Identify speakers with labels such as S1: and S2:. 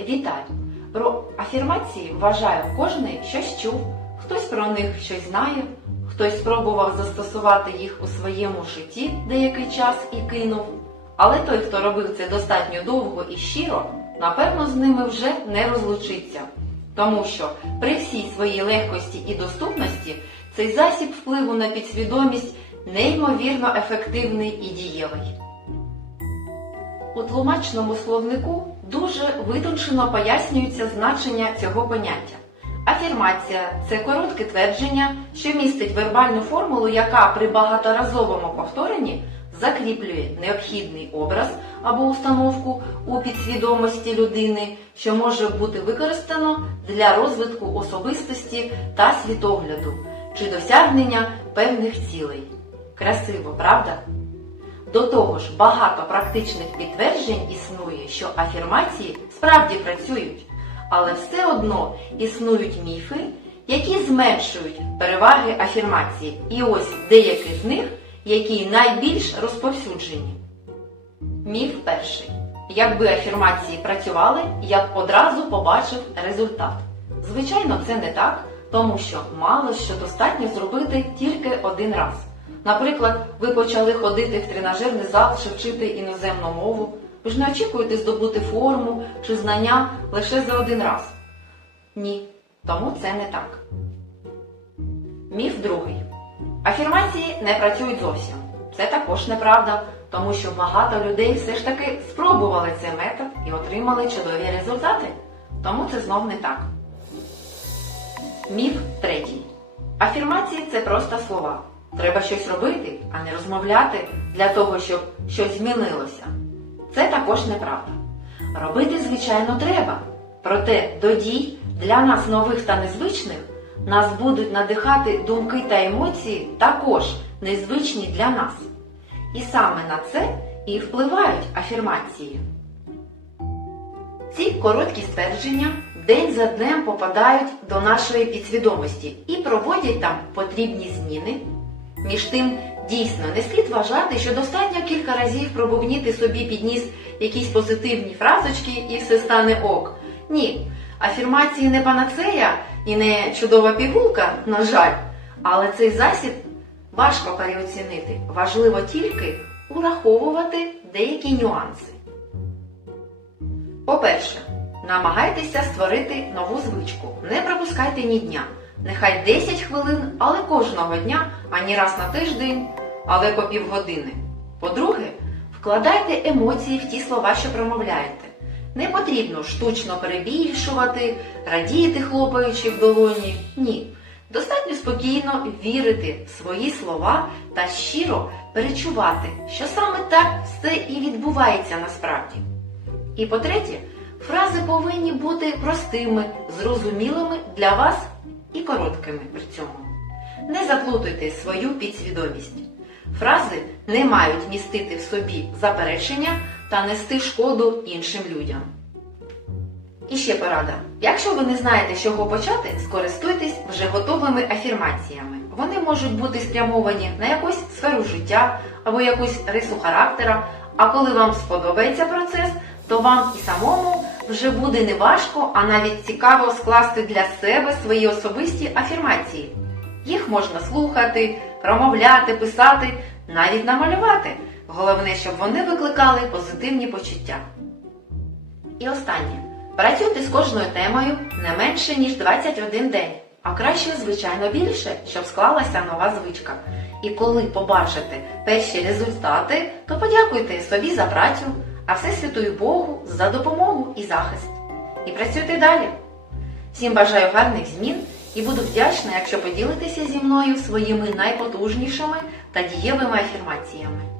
S1: Вітаю! Про афірмації вважаю, кожен щось чув, хтось про них щось знає, хтось спробував застосувати їх у своєму житті деякий час і кинув. Але той, хто робив це достатньо довго і щиро, напевно, з ними вже не розлучиться. Тому що при всій своїй легкості і доступності цей засіб впливу на підсвідомість неймовірно ефективний і дієвий. У тлумачному словнику дуже витончено пояснюється значення цього поняття. Афірмація це коротке твердження, що містить вербальну формулу, яка при багаторазовому повторенні закріплює необхідний образ або установку у підсвідомості людини, що може бути використано для розвитку особистості та світогляду чи досягнення певних цілей. Красиво, правда? До того ж, багато практичних підтверджень існує, що афірмації справді працюють, але все одно існують міфи, які зменшують переваги афірмації. І ось деякі з них, які найбільш розповсюджені. Міф перший. Якби афірмації працювали, я б одразу побачив результат. Звичайно, це не так, тому що мало що достатньо зробити тільки один раз. Наприклад, ви почали ходити в тренажерний зал чи вчити іноземну мову. Ви ж не очікуєте здобути форму чи знання лише за один раз. Ні, тому це не так. Міф другий. Афірмації не працюють зовсім. Це також неправда, тому що багато людей все ж таки спробували цей метод і отримали чудові результати. Тому це знов не так. Міф третій. Афірмації це просто слова. Треба щось робити, а не розмовляти для того, щоб щось змінилося. Це також неправда. Робити, звичайно, треба. Проте до дій для нас нових та незвичних нас будуть надихати думки та емоції також незвичні для нас. І саме на це і впливають афірмації. Ці короткі ствердження день за днем попадають до нашої підсвідомості і проводять там потрібні зміни. Між тим, дійсно, не слід вважати, що достатньо кілька разів пробубніти собі під ніс якісь позитивні фразочки і все стане ок. Ні, афірмації не панацея і не чудова пігулка, на жаль, але цей засіб важко переоцінити. Важливо тільки ураховувати деякі нюанси. По-перше, намагайтеся створити нову звичку. Не пропускайте ні дня. Нехай 10 хвилин, але кожного дня, ані раз на тиждень, але по півгодини. По-друге, вкладайте емоції в ті слова, що промовляєте. Не потрібно штучно перебільшувати, радіти, хлопаючи в долоні. Ні. Достатньо спокійно вірити в свої слова та щиро перечувати, що саме так все і відбувається насправді. І по-третє, фрази повинні бути простими, зрозумілими для вас і короткими при цьому. Не заплутуйте свою підсвідомість. Фрази не мають містити в собі заперечення та нести шкоду іншим людям. І ще порада. Якщо ви не знаєте, з чого почати, скористуйтесь вже готовими афірмаціями. Вони можуть бути спрямовані на якусь сферу життя або якусь рису характера, а коли вам сподобається процес, то вам і самому вже буде не важко, а навіть цікаво скласти для себе свої особисті афірмації. Їх можна слухати, промовляти, писати, навіть намалювати. Головне, щоб вони викликали позитивні почуття. І останнє. Працюйте з кожною темою не менше, ніж 21 день, а краще, звичайно, більше, щоб склалася нова звичка. І коли побачите перші результати, то подякуйте собі за працю, а все святую Богу за допомогу і захист. І працюйте далі. Всім бажаю гарних змін і буду вдячна, якщо поділитеся зі мною своїми найпотужнішими та дієвими афірмаціями.